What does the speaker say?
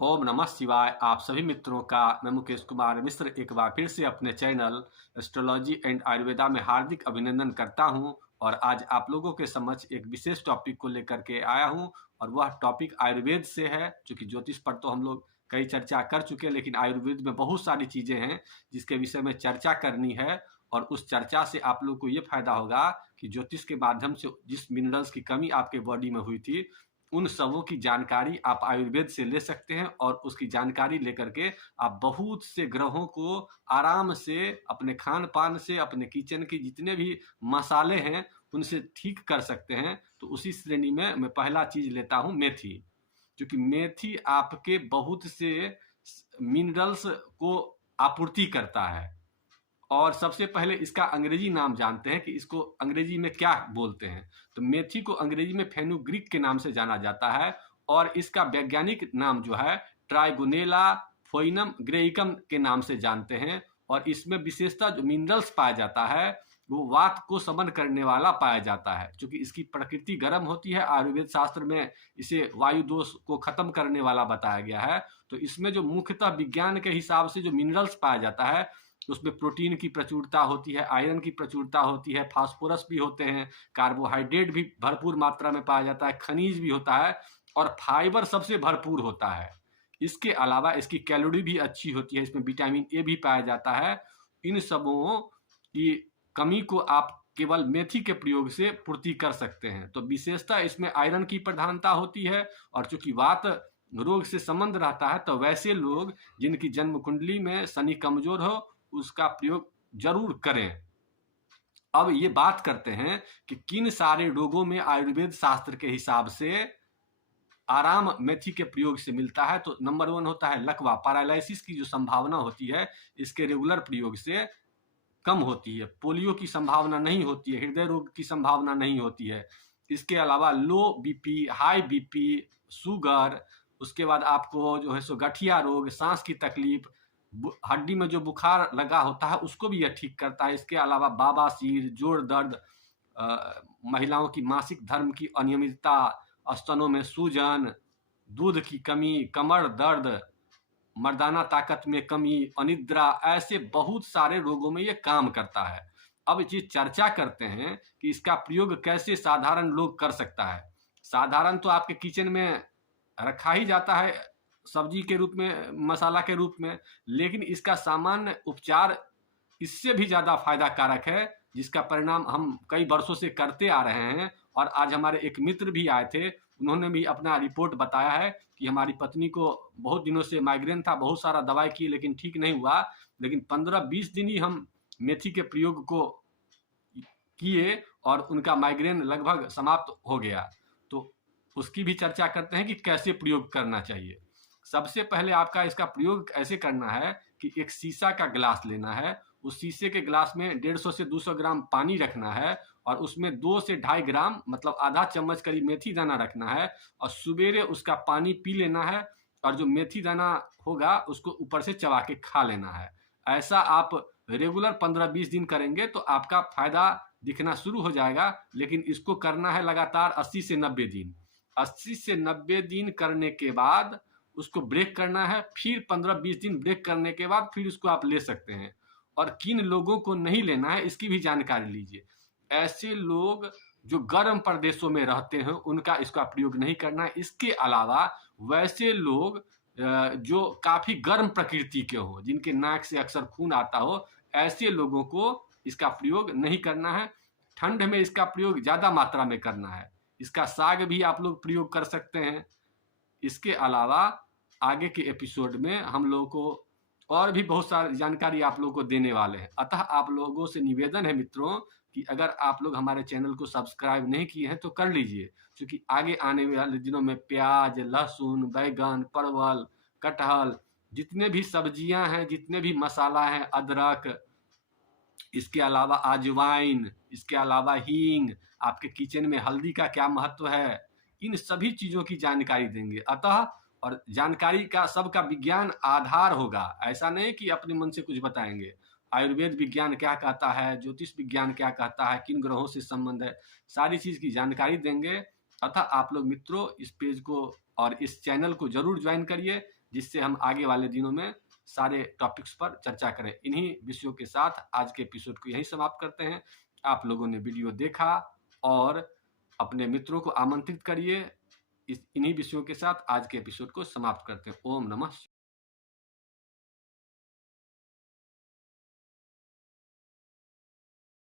ओम नमः शिवाय। आप सभी मित्रों का मैं मुकेश कुमार मिश्र एक बार फिर से अपने चैनल एस्ट्रोलॉजी एंड आयुर्वेदा में हार्दिक अभिनंदन करता हूं। और आज आप लोगों के समक्ष एक विशेष टॉपिक को लेकर के आया हूं, और वह टॉपिक आयुर्वेद से है। क्योंकि ज्योतिष पर तो हम लोग कई चर्चा कर चुके हैं, लेकिन आयुर्वेद में बहुत सारी चीज़ें हैं जिसके विषय में चर्चा करनी है। और उस चर्चा से आप लोग को ये फायदा होगा कि ज्योतिष के माध्यम से जिस मिनरल्स की कमी आपके बॉडी में हुई थी, उन सबों की जानकारी आप आयुर्वेद से ले सकते हैं। और उसकी जानकारी लेकर के आप बहुत से ग्रहों को आराम से अपने खान पान से, अपने किचन की जितने भी मसाले हैं उनसे ठीक कर सकते हैं। तो उसी श्रेणी में मैं पहला चीज लेता हूं मेथी। क्योंकि मेथी आपके बहुत से मिनरल्स को आपूर्ति करता है। और सबसे पहले इसका अंग्रेजी नाम जानते हैं कि इसको अंग्रेजी में क्या बोलते हैं। तो मेथी को अंग्रेजी में फेनुग्रीक के नाम से जाना जाता है। और इसका वैज्ञानिक नाम जो है ट्राइगोनेला फोइनम ग्रेइकम के नाम से जानते हैं। और इसमें विशेषता जो मिनरल्स पाया जाता है वो वात को समन करने वाला पाया जाता है। क्योंकि इसकी प्रकृति गर्म होती है, आयुर्वेद शास्त्र में इसे वायु दोष को खत्म करने वाला बताया गया है। तो इसमें जो मुख्यतः विज्ञान के हिसाब से जो मिनरल्स पाया जाता है उसमें प्रोटीन की प्रचुरता होती है, आयरन की प्रचुरता होती है, फास्फोरस भी होते हैं, कार्बोहाइड्रेट भी भरपूर मात्रा में पाया जाता है, खनिज भी होता है, और फाइबर सबसे भरपूर होता है। इसके अलावा इसकी कैलोरी भी अच्छी होती है, इसमें विटामिन ए भी पाया जाता है। इन सबों की कमी को आप केवल मेथी के प्रयोग से पूर्ति कर सकते हैं। तो विशेषता इसमें आयरन की प्रधानता होती है। और चूंकि वात रोग से संबंध रहता है, तो वैसे लोग जिनकी जन्म कुंडली में शनि कमजोर हो उसका प्रयोग जरूर करें। अब ये बात करते हैं कि किन सारे रोगों में आयुर्वेद शास्त्र के हिसाब से आराम मेथी के प्रयोग से मिलता है। तो नंबर 1 होता है लकवा, पैरालिसिस की जो संभावना होती है इसके रेगुलर प्रयोग से कम होती है। पोलियो की संभावना नहीं होती है, हृदय रोग की संभावना नहीं होती है। इसके अलावा लो बीपी, हाई बीपी, शुगर, उसके बाद आपको जो है सो गठिया रोग, सांस की तकलीफ, हड्डी में जो बुखार लगा होता है उसको भी यह ठीक करता है। इसके अलावा बाबासीर, जोड़ दर्द, महिलाओं की मासिक धर्म की अनियमितता, स्तनों में सूजन, दूध की कमी, कमर दर्द, मर्दाना ताकत में कमी, अनिद्रा, ऐसे बहुत सारे रोगों में ये काम करता है। अब ये चर्चा करते हैं कि इसका प्रयोग कैसे साधारण लोग कर सकता है। साधारण तो आपके किचन में रखा ही जाता है सब्जी के रूप में, मसाला के रूप में, लेकिन इसका सामान्य उपचार इससे भी ज़्यादा फायदा कारक है, जिसका परिणाम हम कई वर्षों से करते आ रहे हैं। और आज हमारे एक मित्र भी आए थे, उन्होंने भी अपना रिपोर्ट बताया है कि हमारी पत्नी को बहुत दिनों से माइग्रेन था, बहुत सारा दवाई की लेकिन ठीक नहीं हुआ, लेकिन 15-20 दिन ही हम मेथी के प्रयोग को किए और उनका माइग्रेन लगभग समाप्त हो गया। तो उसकी भी चर्चा करते हैं कि कैसे प्रयोग करना चाहिए। सबसे पहले आपका इसका प्रयोग ऐसे करना है कि एक शीशा का गिलास लेना है, उस शीशे के गिलास में 150 से 200 ग्राम पानी रखना है, और उसमें 2 से 2.5 ग्राम मतलब आधा चम्मच करीब मेथी दाना रखना है, और सवेरे उसका पानी पी लेना है। और जो मेथी दाना होगा उसको ऊपर से चबा के खा लेना है। ऐसा आप रेगुलर 15-20 दिन करेंगे तो आपका फायदा दिखना शुरू हो जाएगा। लेकिन इसको करना है लगातार 80 से 90 दिन। 80 से 90 दिन करने के बाद उसको ब्रेक करना है, फिर 15-20 दिन ब्रेक करने के बाद फिर उसको आप ले सकते हैं। और किन लोगों को नहीं लेना है इसकी भी जानकारी लीजिए। ऐसे लोग जो गर्म प्रदेशों में रहते हैं उनका इसका प्रयोग नहीं करना है। इसके अलावा वैसे लोग जो काफ़ी गर्म प्रकृति के हो, जिनके नाक से अक्सर खून आता हो, ऐसे लोगों को इसका प्रयोग नहीं करना है। ठंड में इसका प्रयोग ज़्यादा मात्रा में करना है। इसका साग भी आप लोग प्रयोग कर सकते हैं। इसके अलावा आगे के एपिसोड में हम लोगों को और भी बहुत सारी जानकारी आप लोगों को देने वाले हैं। अतः आप लोगों से निवेदन है मित्रों कि अगर आप लोग हमारे चैनल को सब्सक्राइब नहीं किए हैं तो कर लीजिए। क्योंकि आगे आने वाले दिनों में प्याज, लहसुन, बैगन, परवल, कटहल, जितने भी सब्जियां हैं, जितने भी मसाला हैं, अदरक, इसके अलावा अजवाइन, इसके अलावा हींग, आपके किचन में हल्दी का क्या महत्व है, इन सभी चीज़ों की जानकारी देंगे। अतः और जानकारी का सबका विज्ञान आधार होगा, ऐसा नहीं कि अपने मन से कुछ बताएंगे। आयुर्वेद विज्ञान क्या कहता है, ज्योतिष विज्ञान क्या कहता है, किन ग्रहों से संबंध है, सारी चीज़ की जानकारी देंगे। अतः आप लोग मित्रों इस पेज को और इस चैनल को जरूर ज्वाइन करिए, जिससे हम आगे वाले दिनों में सारे टॉपिक्स पर चर्चा करें। इन्हीं विषयों के साथ आज के एपिसोड को यहीं समाप्त करते हैं। आप लोगों ने वीडियो देखा और अपने मित्रों को आमंत्रित करिए। इन्हीं विषयों के साथ आज के एपिसोड को समाप्त करते हैं। ओम नमः शिवाय।